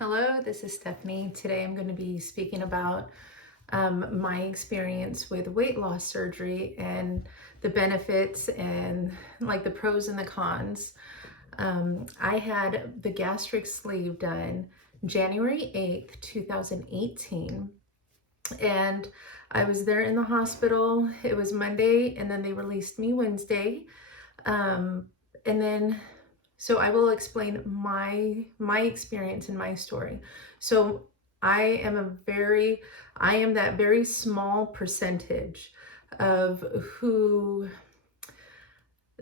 Hello, this is Stephanie. Today I'm going to be speaking about my experience with weight loss surgery and the benefits and like the pros and the cons. I had the gastric sleeve done January 8th, 2018, and I was there in the hospital. It was Monday, and then they released me Wednesday. And then so I will explain my experience and my story. So I am I am that very small percentage of who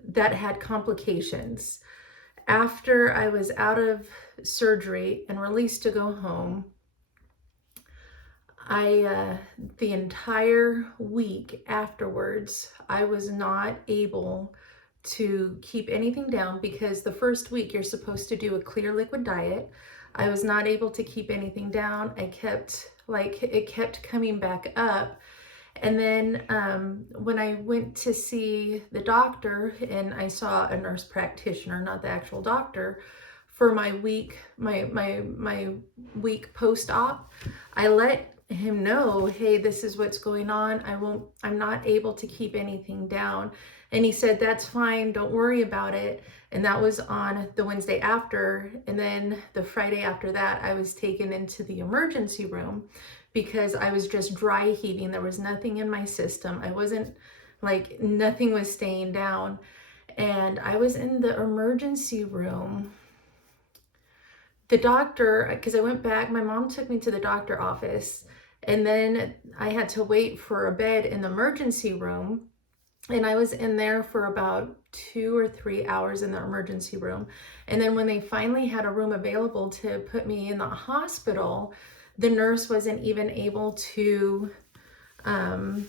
that had complications. After I was out of surgery and released to go home, the entire week afterwards, I was not able to keep anything down because the first week you're supposed to do a clear liquid diet. I was not able to keep anything down. It kept coming back up. And then when I went to see the doctor and I saw a nurse practitioner, not the actual doctor, for my week post-op, I let him know, hey, this is what's going on. I'm not able to keep anything down. And he said, that's fine, don't worry about it. And that was on the Wednesday after. And then the Friday after that, I was taken into the emergency room because I was just dry heaving. There was nothing in my system. Nothing was staying down. And I was in the emergency room. The doctor, because I went back, my mom took me to the doctor office, and then I had to wait for a bed in the emergency room. And I was in there for about 2 or 3 hours in the emergency room. And then when they finally had a room available to put me in the hospital, the nurse wasn't even able to find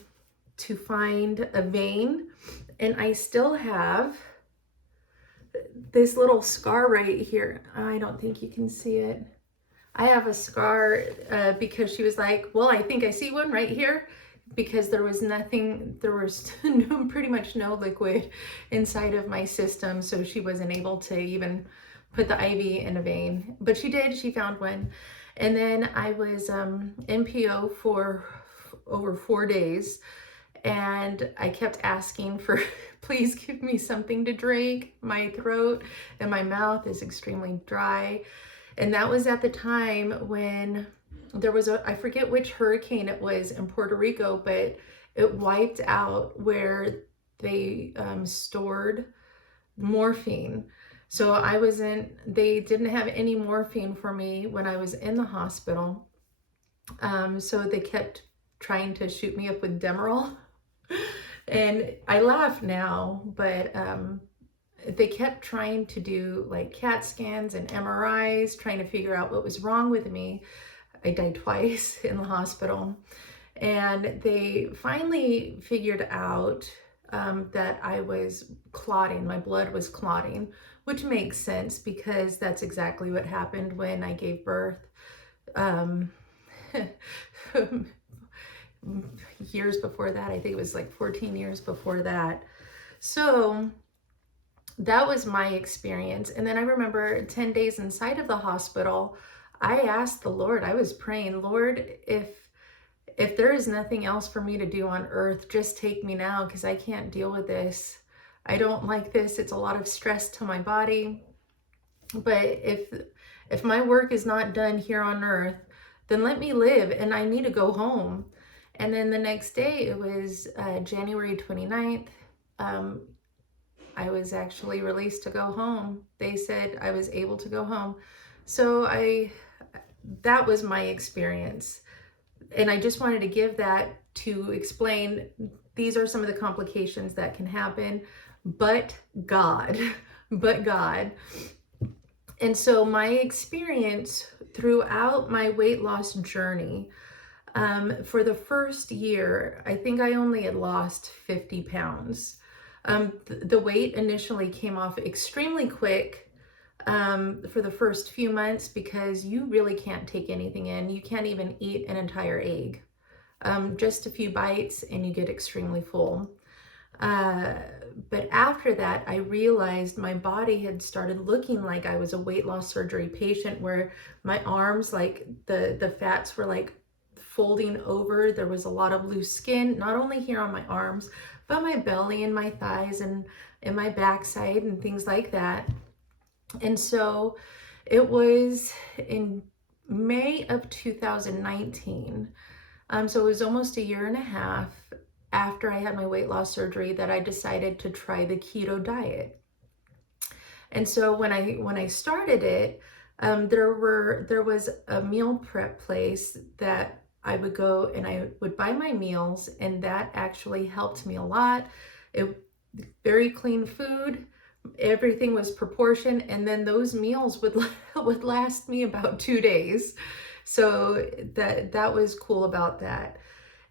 a vein. And I still have this little scar right here. I don't think you can see it. I have a scar because she was like, well, I think I see one right here, because there was pretty much no liquid inside of my system. So she wasn't able to even put the IV in a vein, but she did, she found one. And then I was NPO for over 4 days. And I kept asking for, please give me something to drink. My throat and my mouth is extremely dry. And that was at the time when there was I forget which hurricane it was in Puerto Rico, but it wiped out where they stored morphine. So they didn't have any morphine for me when I was in the hospital. So they kept trying to shoot me up with Demerol. And I laugh now, but they kept trying to do like CAT scans and MRIs, trying to figure out what was wrong with me. I died twice in the hospital. And they finally figured out that I was clotting, my blood was clotting, which makes sense because that's exactly what happened when I gave birth. Years before that, I think it was like 14 years before that. So that was my experience. And then I remember 10 days inside of the hospital, I asked the Lord, I was praying, Lord, if there is nothing else for me to do on earth, just take me now, because I can't deal with this. I don't like this. It's a lot of stress to my body. But if my work is not done here on earth, then let me live, and I need to go home. And then the next day, it was January 29th. I was actually released to go home. They said I was able to go home. So that was my experience. And I just wanted to give that to explain these are some of the complications that can happen, but God, but God. And so my experience throughout my weight loss journey, for the first year, I think I only had lost 50 pounds. The weight initially came off extremely quick for the first few months because you really can't take anything in. You can't even eat an entire egg. Just a few bites and you get extremely full. But after that, I realized my body had started looking like I was a weight loss surgery patient, where my arms, like the fats were like folding over. There was a lot of loose skin, not only here on my arms, but my belly and my thighs and my backside and things like that. And so it was in May of 2019. So it was almost a year and a half after I had my weight loss surgery that I decided to try the keto diet. And so when I started it, there was a meal prep place that I would go and I would buy my meals, and that actually helped me a lot. It very clean food, everything was proportioned, and then those meals would last me about 2 days. So that was cool about that.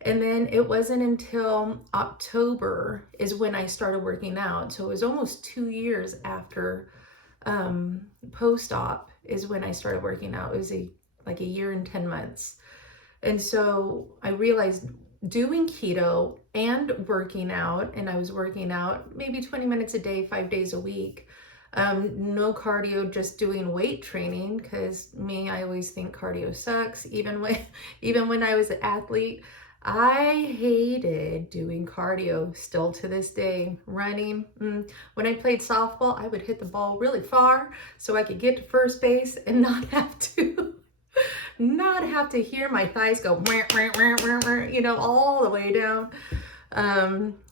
And then it wasn't until October is when I started working out. So it was almost 2 years after post-op is when I started working out. It was like a year and 10 months. And so I realized doing keto and working out, and I was working out maybe 20 minutes a day, 5 days a week. No cardio, just doing weight training, because I always think cardio sucks. Even when I was an athlete, I hated doing cardio still to this day. Running. When I played softball, I would hit the ball really far so I could get to first base and not have to hear my thighs go, all the way down.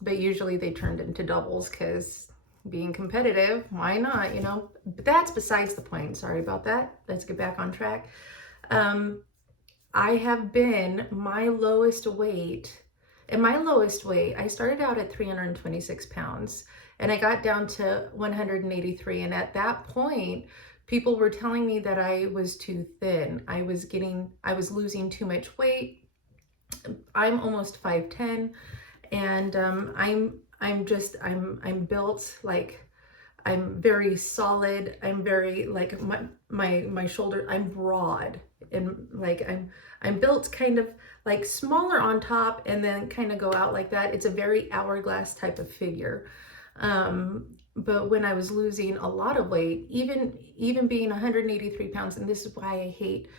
But usually they turned into doubles because being competitive, why not, But that's besides the point. Sorry about that. Let's get back on track. I have been my lowest weight, I started out at 326 pounds and I got down to 183. And at that point, people were telling me that I was too thin. I was losing too much weight. I'm almost 5'10", and I'm built like, I'm very solid. I'm very like my shoulder, I'm broad, and like I'm built kind of like smaller on top and then kind of go out like that. It's a very hourglass type of figure. But when I was losing a lot of weight, even being 183 pounds, and this is why I hate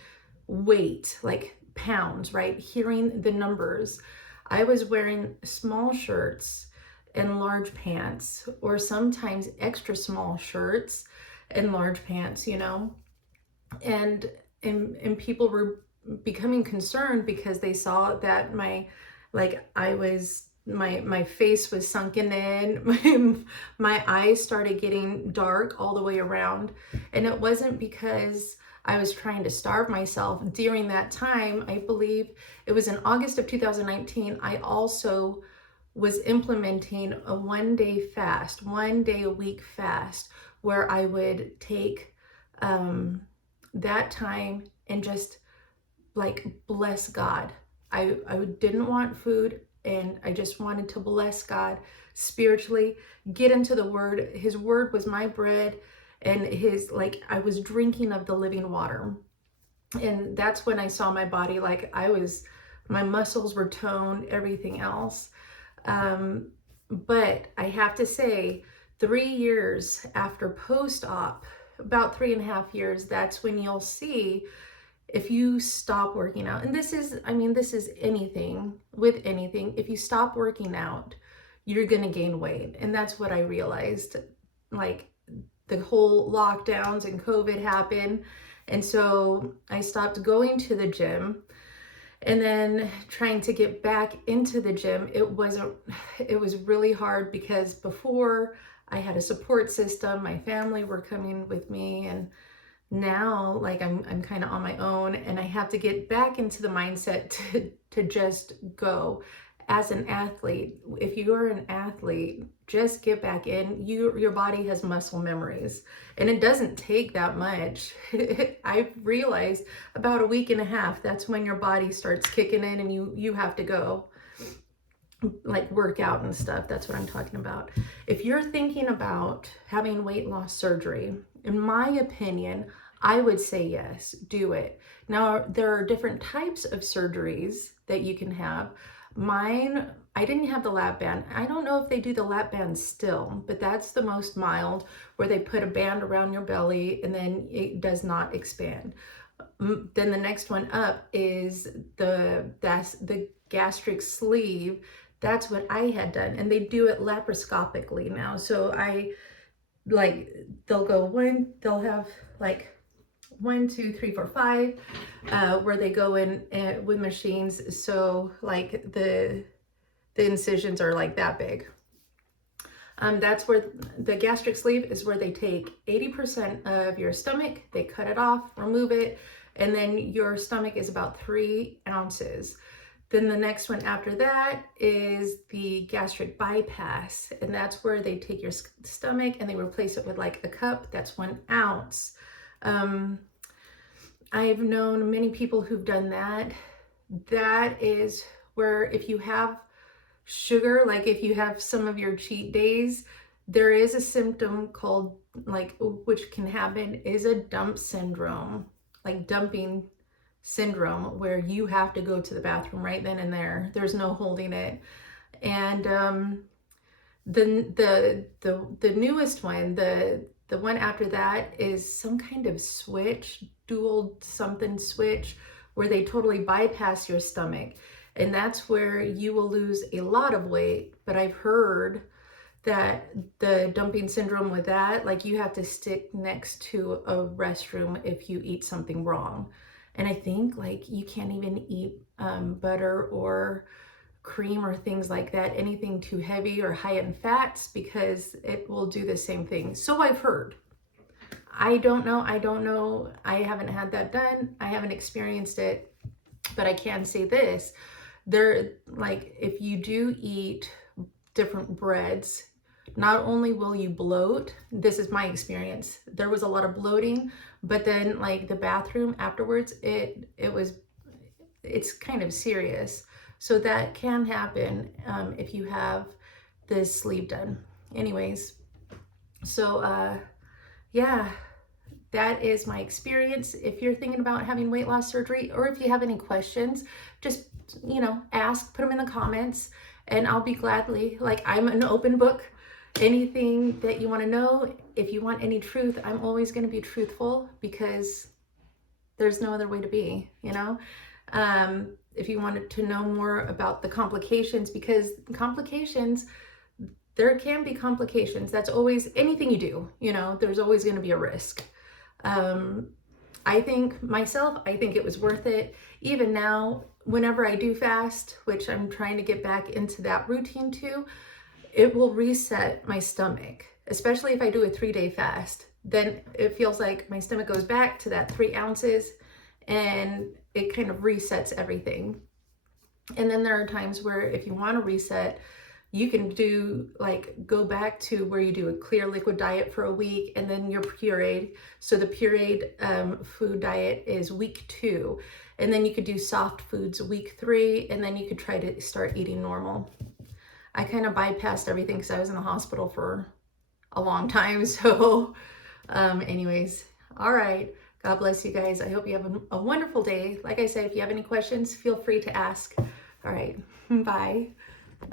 weight, like pounds, right? Hearing the numbers, I was wearing small shirts and large pants, or sometimes extra small shirts and large pants, and people were becoming concerned because they saw that my face was sunken in, my eyes started getting dark all the way around. And it wasn't because I was trying to starve myself. During that time, I believe it was in August of 2019, I also was implementing a 1 day fast, 1 day a week fast, where I would take that time and just like bless God. I didn't want food, and I just wanted to bless God spiritually, get into the word. His word was my bread, and I was drinking of the living water. And that's when I saw my body, like my muscles were toned, everything else. But I have to say, 3 years after post-op, about 3.5 years, that's when you'll see if you stop working out. And this is anything, with anything. If you stop working out, you're going to gain weight. And that's what I realized. Like, the whole lockdowns and COVID happened. And so I stopped going to the gym. And then trying to get back into the gym, it was really hard, because before I had a support system, my family were coming with me, and now like I'm kind of on my own, and I have to get back into the mindset to just go. As an athlete, if you are an athlete, just get back in. Your body has muscle memories, and it doesn't take that much. I've realized about 1.5 weeks, that's when your body starts kicking in, and you have to go like work out and stuff. That's what I'm talking about. If you're thinking about having weight loss surgery, in my opinion, I would say yes, do it. Now, there are different types of surgeries that you can have. Mine, I didn't have the lap band. I don't know if they do the lap band still, but that's the most mild, where they put a band around your belly and then it does not expand. Then the next one up is that's the gastric sleeve. That's what I had done, and they do it laparoscopically now. So I like they'll have like 1, 2, 3, 4, 5, where they go in with machines. So like the incisions are like that big. That's where the gastric sleeve is, where they take 80% of your stomach, they cut it off, remove it, and then your stomach is about 3 ounces. Then the next one after that is the gastric bypass, and that's where they take your stomach and they replace it with like a cup that's 1 ounce. I've known many people who've done that. That is where if you have sugar, like if you have some of your cheat days, there is a symptom called, like, which can happen, is a dump syndrome, like dumping syndrome, where you have to go to the bathroom right then and there. There's no holding it. And the newest one, the one after that, is some kind of switch, dual something switch, where they totally bypass your stomach. And that's where you will lose a lot of weight. But I've heard that the dumping syndrome with that, like you have to stick next to a restroom if you eat something wrong. And I think like you can't even eat butter or cream or things like that, anything too heavy or high in fats, because it will do the same thing. So I've heard. I don't know. I haven't had that done. I haven't experienced it, but I can say this. There, like, if you do eat different breads, not only will you bloat, this is my experience, there was a lot of bloating, but then like the bathroom afterwards, it's kind of serious. So that can happen if you have this sleeve done. Anyways, so yeah, that is my experience. If you're thinking about having weight loss surgery, or if you have any questions, just, ask, put them in the comments, and I'll be gladly, like, I'm an open book. Anything that you want to know, if you want any truth, I'm always going to be truthful, because there's no other way to be, if you wanted to know more about the complications, because complications, there can be complications. That's always, anything you do, there's always going to be a risk. I think it was worth it. Even now, whenever I do fast, which I'm trying to get back into that routine too, it will reset my stomach, especially if I do a 3-day fast. Then it feels like my stomach goes back to that 3 ounces, and it kind of resets everything. And then there are times where if you want to reset, you can do, like, go back to where you do a clear liquid diet for a week, and then your pureed. So the pureed food diet is week 2, and then you could do soft foods week 3, and then you could try to start eating normal. I kind of bypassed everything because I was in the hospital for a long time. So anyways, all right. God bless you guys. I hope you have a wonderful day. Like I said, if you have any questions, feel free to ask. All right. Bye.